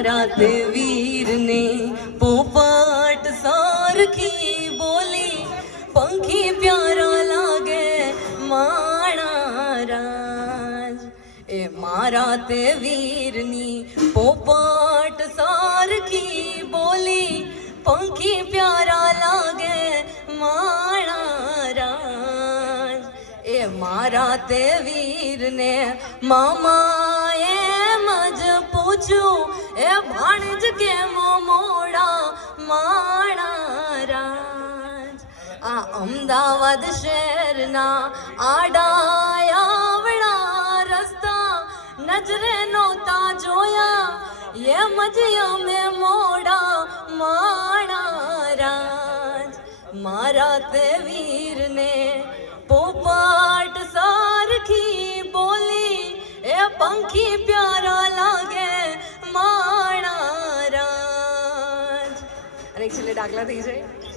મારા તે વીરને પોપટ સારખી બોલી પંખી પ્યારા લાગે માણા રાજ એ મારા તે વીરની પોપટ સારખી બોલી પંખી પ્યારા લાગે માણા રાજ એ મારા તે વીરને મામાએ મજ પૂછ્યું એ ભાણજ કેમ મોડા માણા રાજ આ અમદાવાદ શહેરના આડાયાવડા રસ્તા નજરે નહોતા જોયા એમ જ અમે મોડા માણા રાજ મારા તે વીરને પોપટ સારખી બોલી એ પંખી પ્યારા લાગે માણા રાજ અને એક છેલ્લે ડાકલા થઈ જાય